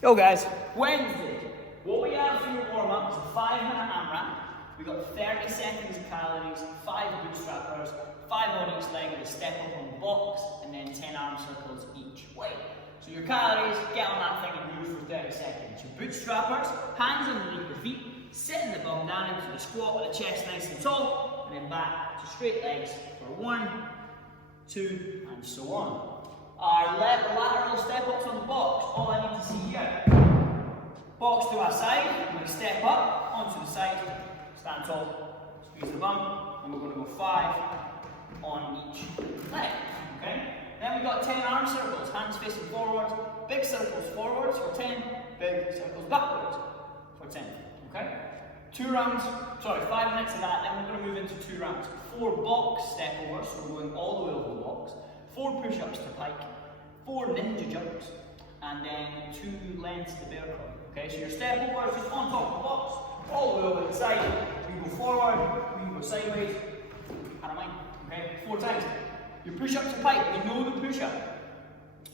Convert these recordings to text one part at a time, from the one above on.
Yo guys, Wednesday. What we have for your warm up is a 5-minute AMRAP. We've got 30 seconds of calories, 5 bootstrappers, 5 on each leg with a step up on the box, and then 10 arm circles each way. So your calories, get on that thing and move for 30 seconds. Your bootstrappers, hands underneath your feet, sitting the bum down into the squat with the chest nice and tall, and then back to straight legs for 1, 2, and so on. Our lateral step ups on the box, all I need to see here. Box to our side, we're going to step up, onto the side, stand tall, squeeze the bum, and we're going to go 5 on each leg, okay? Then we've got 10 arm circles, hands facing forwards, big circles forwards for 10, big circles backwards for 10, okay? 5 minutes of that, then we're going to move into 2 rounds. 4 box step overs, so we're going all the way over the box. 4 push-ups to pike, 4 ninja jumps, and then 2 lengths to bear crawl. Okay, so your step over is just on top of the box, all the way over the side. We can go forward, we can go sideways, I don't mind. Okay, 4 times. Your push-ups to pike, we know the push-up.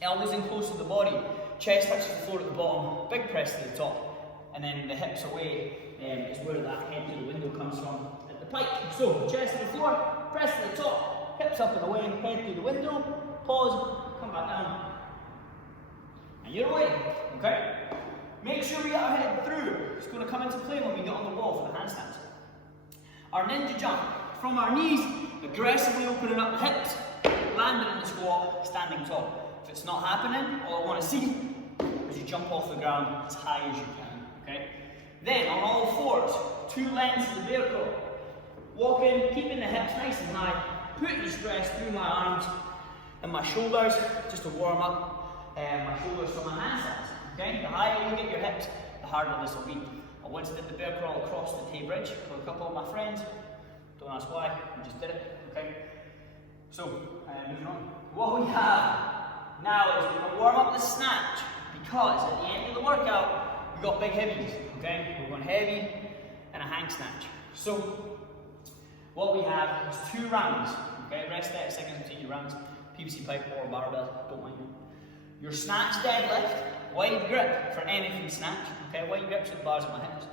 Elbows in close to the body, chest touches the floor at the bottom, big press to the top, and then the hips away is where that head to the window comes from at the pike. So, chest to the floor, press to the top, hips up and away, head through the window, pause, come back down, and you're away, okay? Make sure we get our head through. It's going to come into play when we get on the wall for the handstands. Our ninja jump, from our knees, aggressively opening up the hips, landing in the squat, standing tall. If it's not happening, all I want to see is you jump off the ground as high as you can, okay? Then, on all fours, 2 lengths of the bear crawl. Walking, keeping the hips nice and high, putting the stress through my arms and my shoulders, just to warm up my shoulders for my handstands. Okay? The higher you get your hips, the harder this will be. I once did the bear crawl across the Tay Bridge with a couple of my friends. Don't ask why, I just did it. Okay? So, moving on. What we have now is we're going to warm up the snatch, because at the end of the workout, we've got big heavies. Okay? We're going heavy and a hang snatch. So, what we have is 2 rounds. Okay? Rest 30 seconds between your rounds. PVC pipe or barbell, don't mind. Your snatch deadlift, wide grip for anything snatch. Okay, wide grip so the bars at my hips.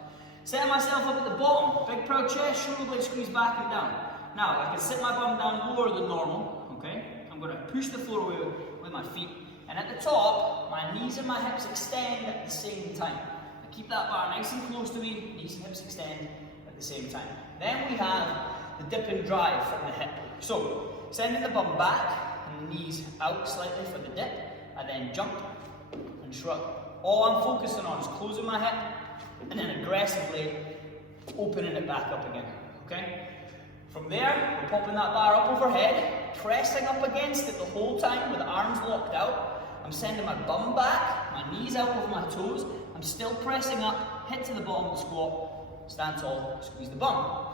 Setting myself up at the bottom, big proud chest, shoulder blade squeeze back and down. Now, I can sit my bum down lower than normal, okay? I'm going to push the floor away with my feet. And at the top, my knees and my hips extend at the same time. I keep that bar nice and close to me, knees and hips extend at the same time. Then we have the dip and drive from the hip. So, sending the bum back, and the knees out slightly for the dip. I then jump and shrug. All I'm focusing on is closing my hip and then aggressively opening it back up again, okay? From there, we're popping that bar up overhead, pressing up against it the whole time with the arms locked out. I'm sending my bum back, my knees out over my toes. I'm still pressing up, head to the bottom of the squat, stand tall, squeeze the bum.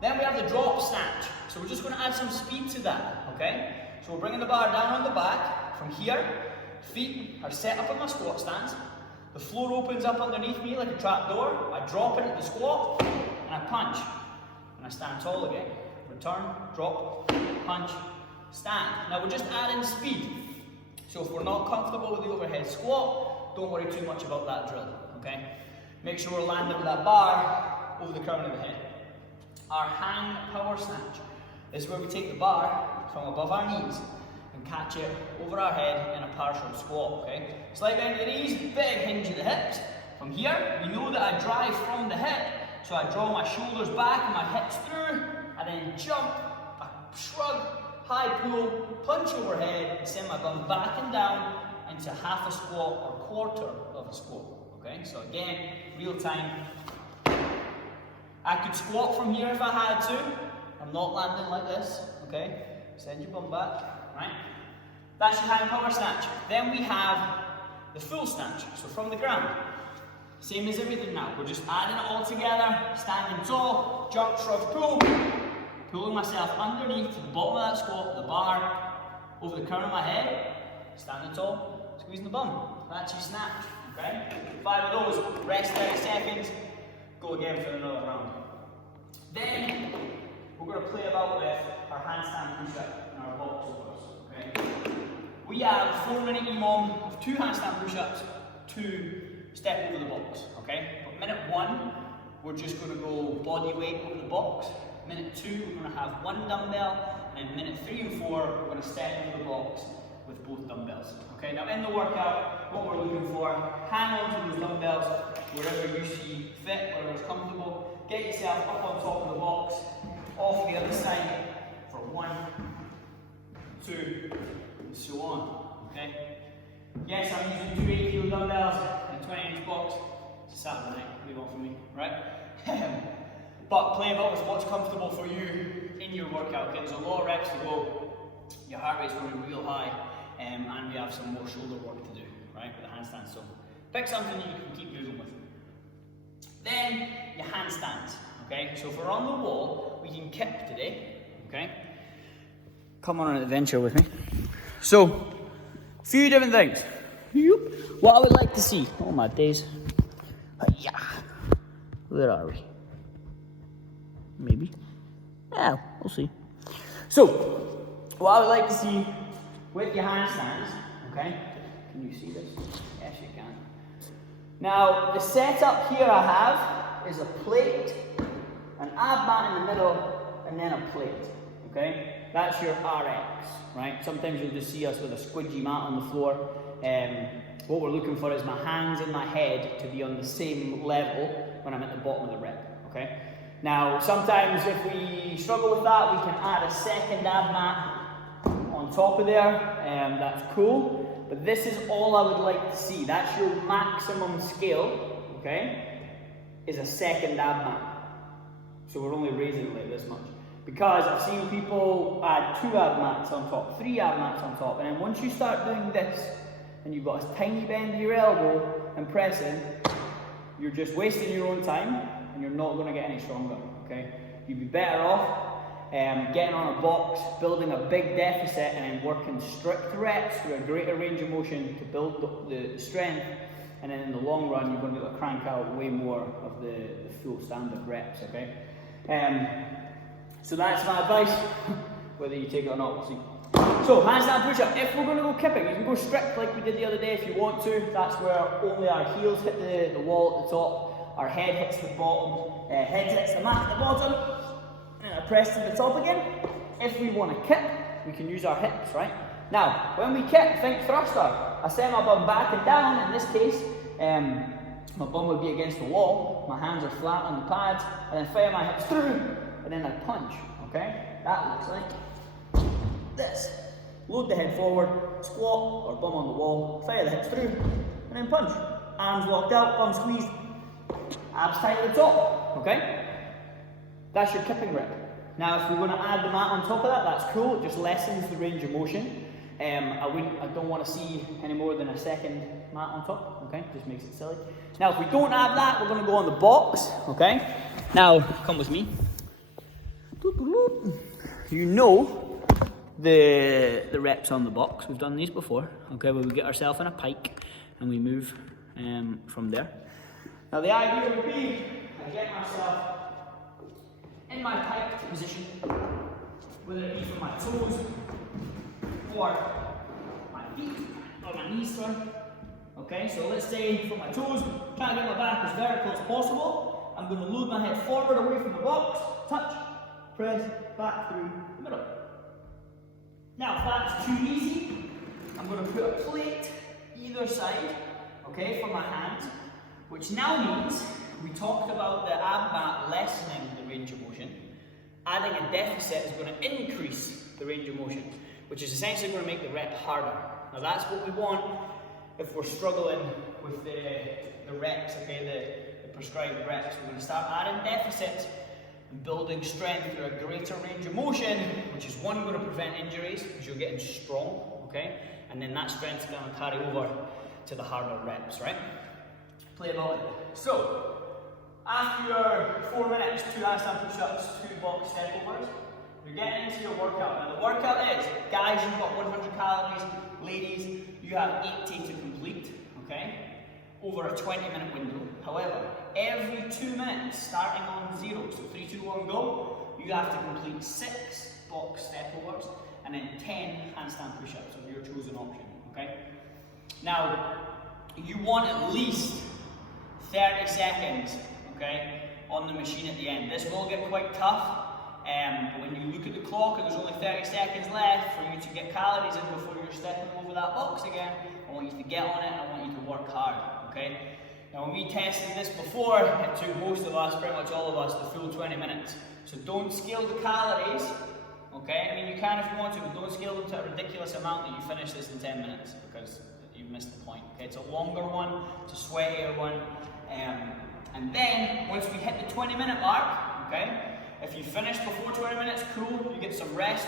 Then we have the drop snatch. So we're just going to add some speed to that, okay? So we're bringing the bar down on the back. From here, feet are set up in my squat stance. The floor opens up underneath me like a trap door. I drop into the squat, and I punch. And I stand tall again. Return, drop, punch, stand. Now we're just adding speed. So if we're not comfortable with the overhead squat, don't worry too much about that drill, okay? Make sure we're landing with that bar over the crown of the head. Our hang power snatch is where we take the bar from above our knees and catch it over our head in a partial squat, okay? Slight bend of the knees, big hinge of the hips. From here, we know that I drive from the hip, so I draw my shoulders back and my hips through, and then jump, I shrug, high pull, punch overhead, and send my bum back and down into half a squat or quarter of a squat, okay? So again, real time. I could squat from here if I had to. I'm not landing like this, okay? Send your bum back, right? That's your hang power snatch. Then we have the full snatch, so from the ground. Same as everything now. We're just adding it all together, standing tall, jump, shrug, pull. Pulling myself underneath to the bottom of that squat with the bar over the crown of my head, standing tall, squeezing the bum. That's your snatch, okay? 5 of those, rest 30 seconds. Go again for another round. Then we're going to play about with our handstand push-up and our box overs. Okay? We have a 4-minute EMOM of 2 handstand push-ups, 2, step over the box, okay? But minute 1, we're just going to go body weight over the box. Minute 2, we're going to have 1 dumbbell, and then minute 3 and 4, we're going to step over the box with both dumbbells. Okay, now in the workout, what we're looking for, hang on to those dumbbells wherever you see fit, wherever it's comfortable. Get yourself up on top of the box, off the other side for 1, 2, and so on. Okay. Yes, I'm using 2 8 kg dumbbells and a 20-inch box. It's a Saturday night, what do you want from me, right? But play about with what's comfortable for you in your workout. Okay, there's a lot of reps to go. Your heart rate's going real high, and we have some more shoulder work to do, right, with the handstands. So pick something that you can keep moving with. Then your handstands. Okay, so if we're on the wall, we can kick today. Okay, come on an adventure with me. So, a few different things. What I would like to see. Oh my days. Yeah. Where are we? Maybe. Yeah, we'll see. So, what I would like to see with your handstands, okay? Can you see this? Yes, you can. Now, the setup here I have is a plate, an ab mat in the middle, and then a plate, okay? That's your RX, right? Sometimes you'll just see us with a squidgy mat on the floor. What we're looking for is my hands and my head to be on the same level when I'm at the bottom of the rep, okay? Now, sometimes if we struggle with that, we can add a second ab mat on top of there, that's cool. But this is all I would like to see. That's your maximum skill, okay, is a second ab mat. So we're only raising it like this much. Because I've seen people add 2 ab mats on top, 3 ab mats on top, and then once you start doing this, and you've got a tiny bend of your elbow and pressing, you're just wasting your own time, and you're not going to get any stronger, okay? You'd be better off getting on a box, building a big deficit, and then working strict reps through a greater range of motion to build the strength, and then in the long run, you're going to be able to crank out way more of the full standard reps, okay? So that's my advice. Whether you take it or not, we'll see. So, handstand push-up. If we're going to go kipping, you can go strict like we did the other day if you want to. That's where only our heels hit the wall at the top, our head hits the bottom, head hits the mat at the bottom, and I press to the top again. If we want to kip, we can use our hips, right? Now, when we kip, think thruster. I send my bum back and down. In this case, my bum would be against the wall, my hands are flat on the pads, and then fire my hips through, and then I punch, okay? That looks like this. Load the head forward, squat or bum on the wall, fire the hips through, and then punch. Arms locked out, bum squeezed, abs tight at the top, okay? That's your kipping rep. Now if we want to add the mat on top of that, that's cool, it just lessens the range of motion. I don't want to see any more than a second mat on top, okay? Just makes it silly. Now if we don't have that, we're going to go on the box, okay? Now, come with me. You know the reps on the box. We've done these before, okay, where we get ourselves in a pike and we move from there. Now the idea would be I get myself in my pike position, whether it be from my toes or my feet or my knees turn. Okay, so let's say from my toes, trying to get my back as vertical as possible. I'm going to load my head forward away from the box, touch, press, back through the middle. Now, if that's too easy, I'm going to put a plate either side, okay, for my hands, which now means we talked about the ab mat lessening the range of motion. Adding a deficit is going to increase the range of motion, which is essentially going to make the rep harder. Now, that's what we want if we're struggling with the reps, okay, the prescribed reps. We're going to start adding deficits and building strength through a greater range of motion, which is one, going to prevent injuries because you're getting strong, okay? And then that strength is going to carry over to the harder reps, right? Play about it. So, after your 4 minutes, 2 handstand push-ups, 2 box step overs, you're getting into your workout. Now the workout is, guys, you've got 100 calories, ladies, you have 80 to complete, okay? Over a 20-minute window. However, every 2 minutes, starting on 0, so 3, 2, 1, go, you have to complete 6 box step overs and then 10 handstand push-ups of your chosen option, okay? Now, you want at least 30 seconds, okay, on the machine at the end. This will get quite tough, but when you look at the clock and there's only 30 seconds left for you to get calories in before you're stepping over that box again, I want you to get on it and I want you to work hard, okay? Now when we tested this before, it took most of us, pretty much all of us, the full 20 minutes. So don't scale the calories, okay? I mean, you can if you want to, but don't scale them to a ridiculous amount that you finish this in 10 minutes, because you've missed the point, okay? It's a longer one, it's a sweatier one, and then, once we hit the 20-minute mark, okay, if you finish before 20 minutes, cool, you get some rest.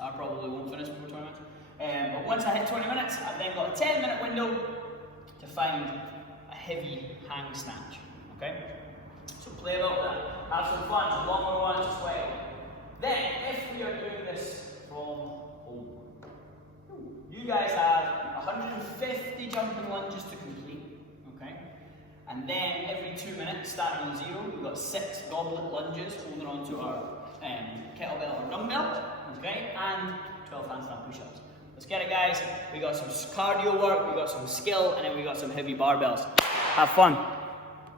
I probably won't finish before 20 minutes. But once I hit 20 minutes, I've then got a 10-minute window to find a heavy hang snatch, okay? So play about that. Have some fun, some longer ones as well. Then, if we are doing this from home, you guys have 150 jumping lunges to complete, okay? And then every 2 minutes, starting on 0, we've got 6 goblet lunges holding onto our kettlebell or dumbbell, okay? And 12 handstand push-ups. Let's get it, guys. We got some cardio work, we got some skill, and then we got some heavy barbells. Have fun.